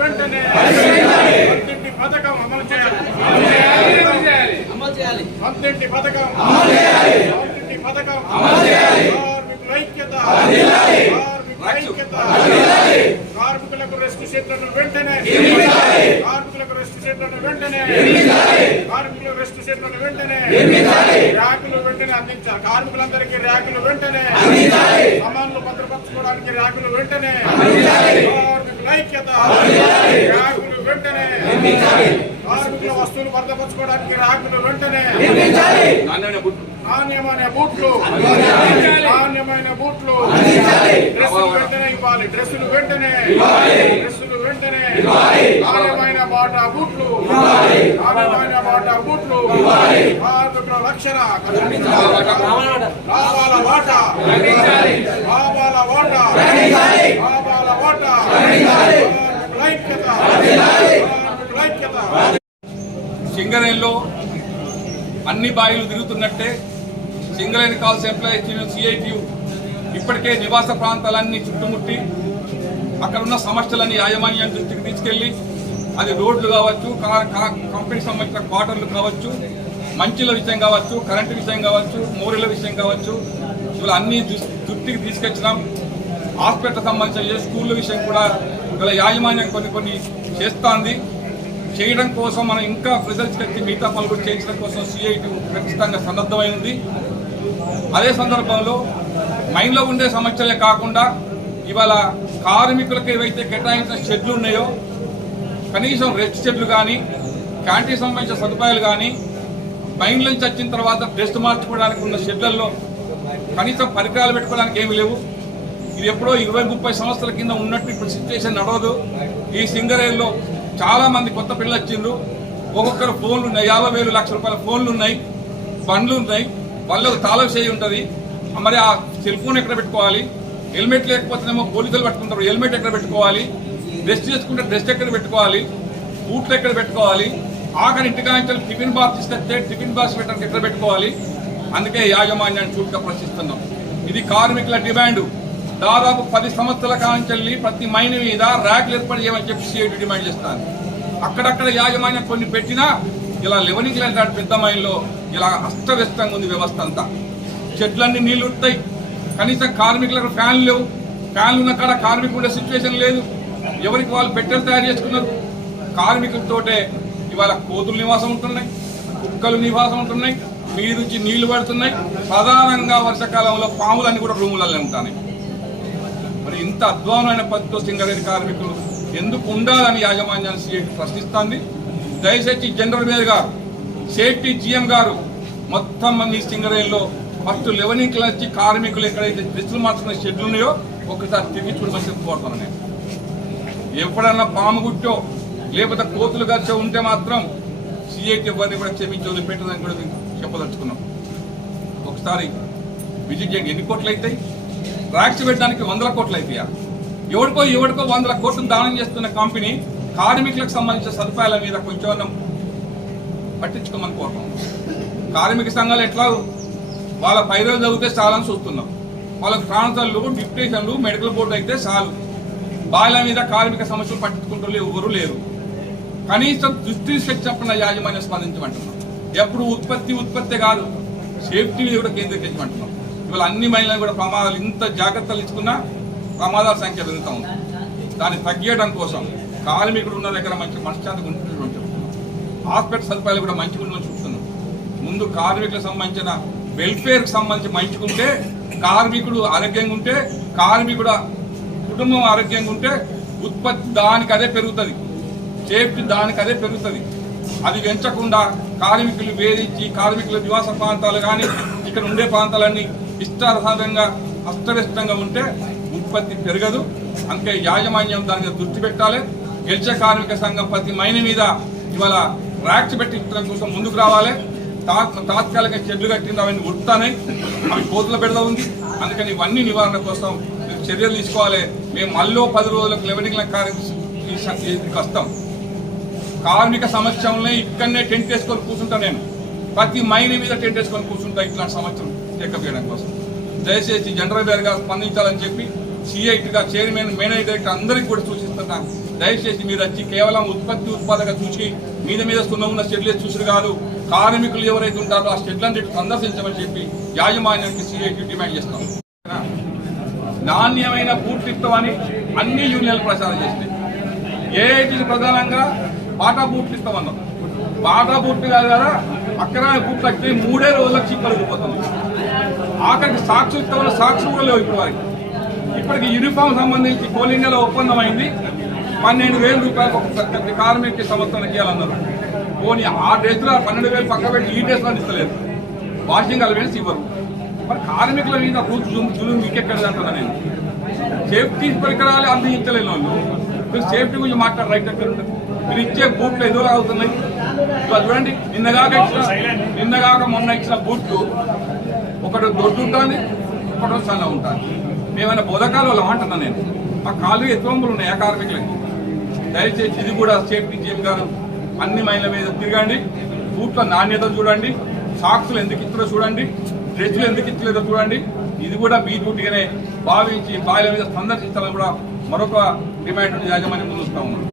వెంటనే పద్దింటి పథకం. చేయాలి. పద్దింటి పథకం. పద్దింటి పథకం కార్మికులకు రెస్క్యూ షెడ్లను వెంటనే. కార్మికులకు రెస్క్యూ షెడ్లను వెంటనే. కార్మికులు రెస్క్యూ షెడ్లను వెంటనే. ర్యాకులు వెంటనే అందించాలి. కార్మికులందరికీ ర్యాకులు వెంటనే. సమాన్లు భద్రపరచుకోవడానికి ర్యాకులు వెంటనే. ఐక్యత. వెంటనే. కార్మికుల వస్తువులు భద్రపరచుకోవడానికి ర్యాకులు వెంటనే. నాణ్యమైన బూట్లు. నాణ్యమైన బూట్లు. డ్రెస్సులు వెంటనే ఇవ్వాలి. డ్రెస్సులు వెంటనే. డ్రెస్సులు వెంటనే. నాణ్యమైన బాటా బూట్లు. నాణ్యమైన బాటా బూట్లు. కార్మికుల రక్షణ లాభాల వాట. లాభాల వాట. సింగరేణిలో అన్ని బాయిలు తిరుగుతున్నట్టే Singareni calls employees union CITU ఇప్పటికే నివాస ప్రాంతాలన్నీ చుట్టుముట్టి అక్కడ ఉన్న సమస్యలన్నీ యాజమాన్యం దృష్టికి తీసుకెళ్ళి అది రోడ్లు కావచ్చు కంపెనీకి సంబంధించిన క్వార్టర్లు కావచ్చు మంచుల విషయం కావచ్చు కరెంటు విషయం కావచ్చు మోరీల విషయం కావచ్చు ఇవాళ అన్ని దృష్టికి తీసుకొచ్చినాం. హాస్పిటల్ సంబంధించిన ఏ స్కూళ్ళ విషయం కూడా గల యాజమాన్యం కొన్ని కొన్ని చేస్తుంది. చేయడం కోసం మనం ఇంకా రిజల్ట్స్ కట్టి మిగతా పనులు కూడా చేయించడం కోసం సిఐటి ఖచ్చితంగా సన్నద్ధమైంది అదే సందర్భంలో మైండ్లో ఉండే సమస్యలే కాకుండా ఇవాళ కార్మికులకు ఏవైతే కేటాయించిన షెడ్లు ఉన్నాయో కనీసం రెస్ట్ షెడ్లు కానీ క్యాంటీన్ సంబంధించిన సదుపాయాలు కానీ మైండ్ నుంచి వచ్చిన తర్వాత డ్రెస్ మార్చుకోవడానికి ఉన్న షెడ్లలో కనీసం పరికరాలు పెట్టుకోవడానికి ఏమి లేవు. ఇది ఎప్పుడో ఇరవై ముప్పై సంవత్సరాల కింద ఉన్నట్టు ఇప్పుడు సిచ్యువేషన్ నడవదు. ఈ సింగరేల్లో చాలా మంది కొత్త పిల్లలు వచ్చిండ్రు. ఒక్కొక్కరు ఫోన్లు ఉన్నాయి. యాభై వేలు లక్ష రూపాయల ఫోన్లు ఉన్నాయి. బండ్లు ఉన్నాయి. వాళ్ళకు తాళం చేయి ఉంటుంది. మరి ఆ సెల్ ఫోన్ ఎక్కడ పెట్టుకోవాలి? హెల్మెట్ లేకపోతేనేమో పోలీసులు పట్టుకుంటారు. హెల్మెట్ ఎక్కడ పెట్టుకోవాలి? డ్రెస్ చేసుకుంటే డ్రెస్ ఎక్కడ పెట్టుకోవాలి? బూట్లు ఎక్కడ పెట్టుకోవాలి? ఆఖరి ఇంటికాంచి టిఫిన్ బాక్స్ తీసుకొస్తే టిఫిన్ బాక్స్ పెట్టడానికి ఎక్కడ పెట్టుకోవాలి? అందుకే యాజమాన్యాన్ని చూడక ప్రశ్నిస్తున్నాం. ఇది కార్మికుల డిమాండ్. దాదాపు పది సంవత్సరాల కాంచెల్లి ప్రతి మైన్ మీద ర్యాక్లు ఏర్పాటు చేయమని చెప్పి సిఐటి డిమాండ్ చేస్తాను. అక్కడక్కడ యాజమాన్యం కొన్ని పెట్టినా ఇలా లెవెనింగ్ లాంటి పెద్ద మైన్లో ఇలా అస్తవ్యస్తంగా ఉంది వ్యవస్థ అంతా. చెట్లన్నీ నీళ్ళు ఉంటాయి కనీసం కార్మికులకు ఫ్యాన్లు లేవు. ఫ్యాన్లు ఉన్న కాడ కార్మికులు ఉండే సిచ్యువేషన్ లేదు. ఎవరికి వాళ్ళు పెట్టెలు తయారు చేసుకున్నారు? కార్మికులతోటే ఇవాళ కోతులు నివాసం ఉంటున్నాయి. కుక్కలు నివాసం ఉంటున్నాయి. మీ నుంచి నీళ్ళు పడుతున్నాయి. ప్రధానంగా వర్షాకాలంలో పాములన్నీ కూడా రూములలో ఉంటాయి. మరి ఇంత అధ్వానమైన పద్ధతితో సింగరేణి కార్మికులు ఎందుకు ఉండాలని యాజమాన్యాన్ని సిఐటి ప్రశ్నిస్తుంది? దయచేసి జనరల్ మేనేజర్ గారు సేఫ్టీ జీఎం గారు మొత్తం మంది సింగరేణిలో ఫస్ట్ లెవెనింగ్ క్లాస్ కార్మికులు ఎక్కడైతే డ్రెస్సులు మార్చుకున్న షెడ్లు ఉన్నాయో ఒకసారి తిరిగి చూడమని చెప్పి నేను. ఎప్పుడన్నా పాము గుట్టో లేకపోతే కోతులు గచ్చో ఉంటే మాత్రం సిఐటి ఎవరిని కూడా క్షమించి వదిలిపెట్టదని కూడా చెప్పదలుచుకున్నాం. ఒకసారి విజిట్ చేయండి. ఎన్ని కోట్లు అవుతాయి? ట్రాక్స్ పెట్టడానికి వందల కోట్లు అవుతాయా ఎవరికో ఎవరికో వందల కోట్లు దానం చేస్తున్న కంపెనీ కార్మికులకు సంబంధించిన సదుపాయాల మీద కొంచెం పట్టించుకోమని కోరుతాం కార్మిక సంఘాలు ఎట్లా వాళ్ళ పైరలు చదివితే చాలని చూస్తున్నాం. వాళ్ళ ట్రాన్స్ఫర్లు డిప్యూటేషన్లు మెడికల్ బోర్డు అయితే చాలు. బాల మీద కార్మిక సమస్యలు పట్టించుకుంటూ ఎవరు లేరు. కనీసం దృష్టి చెప్పిన యాజమాన్యం స్పందించమంటున్నాం. ఎప్పుడు ఉత్పత్తి ఉత్పత్తి కాదు సేఫ్టీ కూడా కేంద్రీకరించమంటున్నాం. ఇవాళ అన్ని మహిళలు కూడా ప్రమాదాలు ఇంత జాగ్రత్తలు ఇచ్చుకున్నా ప్రమాదాల సంఖ్య పెరుగుతూ ఉంది. దాన్ని తగ్గేయడం కోసం కార్మికుడు ఉన్న దగ్గర మంచి మనశ్శాంతి ఉంటుందని చెప్తున్నాం. హాస్పిటల్ సదుపాయాలు కూడా మంచిగా ఉండమని చూస్తున్నాం ముందు కార్మికులకు సంబంధించిన వెల్ఫేర్కి సంబంధించి మంచుకుంటే కార్మికుడు ఆరోగ్యంగా ఉంటే కార్మికుడు కుటుంబం ఆరోగ్యంగా ఉంటే ఉత్పత్తి దానికి అదే పెరుగుతుంది. సేఫ్టీ దానికి అదే పెరుగుతుంది. అది పెంచకుండా కార్మికులు వేధించి కార్మికుల నివాస ప్రాంతాలు కానీ ఇక్కడ ఉండే ప్రాంతాలన్నీ ఇష్టానుసారంగా అస్తవ్యస్తంగా ఉంటే ఉత్పత్తి పెరగదు. అందుకే యాజమాన్యం దాని మీద దృష్టి పెట్టాలి. గెలిచే కార్మిక సంఘం ప్రతి మైని మీద ఇవాళ ర్యాక్స్ పెట్టించడం కోసం ముందుకు రావాలి. తా- తాత్కాలిక చెడ్లు కట్టింది అవన్నీ ఉడతాయి అవి కోతుల పెడదా ఉంది. అందుకని ఇవన్నీ నివారణ కోసం మీరు చర్యలు తీసుకోవాలి. మేము మళ్ళీ పది రోజులకు లెవెనింగ్ కార్మిక వస్తాం కార్మిక సమస్యలనే ఇక్కడనే టెంట్ వేసుకొని కూర్చుంటా నేను. ప్రతి మైని మీద టెంట్ వేసుకొని కూర్చుంటా ఇట్లాంటి సమస్యలు. టేకప్ చేయడం కోసం. దయచేసి జనరల్ గారుగా స్పందించాలని చెప్పి సిఐటిగా చైర్మన్ మేనేజ్ డైరెక్టర్ అందరికీ కూడా సూచిస్తున్నా. దయచేసి మీరు వచ్చి కేవలం ఉత్పత్తి ఉత్పాదక చూసి మీద మీద సున్న ఉన్న షెడ్లే చూసుడు కాదు కార్మికులు ఎవరైతే ఉంటారో ఆ షెడ్లను సందర్శించమని చెప్పి యాజమాన్యానికి సిఐటి డిమాండ్ చేస్తాం. నాణ్యమైన బూట్లు ఇస్తామని అన్ని యూనియన్లు ప్రచారం చేసినాయి. ఏఐటీకి ప్రధానంగా బాటా బూట్లు అన్నాం. బాటా బూట్లు కాదు కదా అక్కడ బూట్లు అయితే మూడే రోజులకు చిప్పలిపోతుంది ఆఖరికి సాక్షి ఇస్తామన్న సాక్షి కూడా లేవు ఇప్పుడు వారికి. ఇప్పటికి యూనిఫామ్ సంబంధించి కోలింగలో ఒప్పందం అయింది పన్నెండు వేల రూపాయలు ఒక కార్మిక సంవత్సరానికి ఇవ్వాలన్నారు పోనీ ఆ డ్రెస్లో పన్నెండు వేలు పక్క పెట్టి ఈ డ్రెస్ ఇస్తలేదు. వాషింగ్ అలవెన్స్ ఇవ్వరు. మరి కార్మికుల మీద కూర్చు జులుం మీకెక్కడ అంటున్నా నేను. సేఫ్టీ పరికరాలు అందించలేని వాళ్ళు మీరు సేఫ్టీ గురించి మాట్లాడారు రైట్ ఎక్కడ ఉంటుంది మీరు ఇచ్చే బూట్లు ఎదురు అవుతున్నాయి. చూడండి. నిన్నగాక ఇచ్చిన నిన్నగాక మొన్న ఇచ్చిన బూట్లు ఒకడు దొడ్డు ఉంటుంది ఒకటి సన్న ఉంటుంది. మేమైనా బోధకాలు వాళ్ళు అంటున్నా నేను. ఆ కాళ్ళు ఎత్తువంపులు ఉన్నాయి ఆ కార్మికులకి దయచేసి ఇది కూడా స్టేట్ చీఫ్ గారు అన్ని మైళ్ళ మీద తిరగండి. బూట్ల నాణ్యత చూడండి. సాక్సులు ఎందుకు ఇచ్చారో చూడండి. డ్రెస్సులు ఎందుకు ఇచ్చలేదో చూడండి. ఇది కూడా మీ డ్యూటీగానే భావించి బాయిల మీద సందర్శించాలని కూడా మరొక డిమాండ్ యాజమాన్యం ముందుస్తా ఉన్నాం.